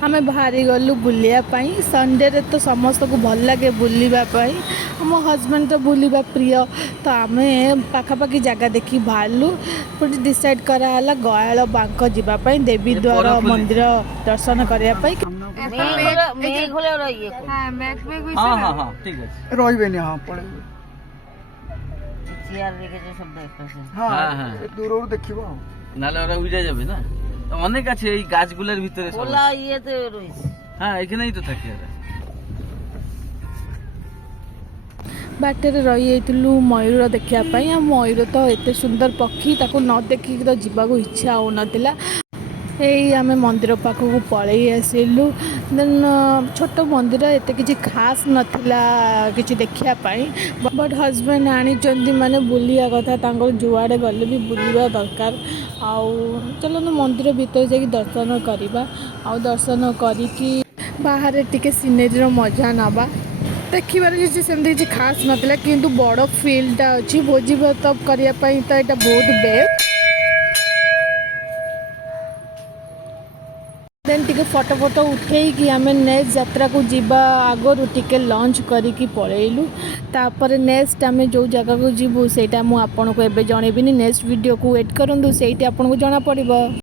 आम बाहरी गलु बुलियापाई संडे रे तो समस्त को भल लगे बुलवाई मो हजबैंड तो बुलवा प्रिय तो आम पाखापाखि जगह देखी बाहरलु पुणी डिसाइड कराला गयाल बांक जावाई देवीद्वार मंदिर दर्शन करने दूर देखिए ना অনেক আছে এই গাছগুলোর ভিতরে ওলা ইয়েতে রইছে হ্যাঁ এখানেই তো থাকে बाटर रही जाइलु मयूर देखापी आ मयूर तो एत सुंदर पक्षी ताको न देखिक तो जीवाक इच्छा हो नाला यही आम मंदिर पाखक पलि आसिलु देन छोट मंदिर एत किसी खास नाला कि देखापी बट हजबैंड आनी माने बुलिया कथा जुआड़े गले भी बुलवा दरकार आउ चलो मंदिर भीतर जाकि दर्शन करवा आ दर्शन करी बाहर टिके सीनेरी मजा नवा देखिबार किसी सेमती खास नाला किंतु बड़ फील्ड अच्छी भोजी भात करने तो यहाँ बहुत बेस्ट देन टिके फोटो फोटो उठे कि आम नेक्स्ट यात्रा को जीवा आगु टिके लंच करिकी पलैलु तापर नेक्स्ट आम जो जगह को जीवु सेटा मु आपन को एबे जणेबिनी नेक्स्ट वीडियो को वेट करंतु सेठी आपन को जना पड़िबो।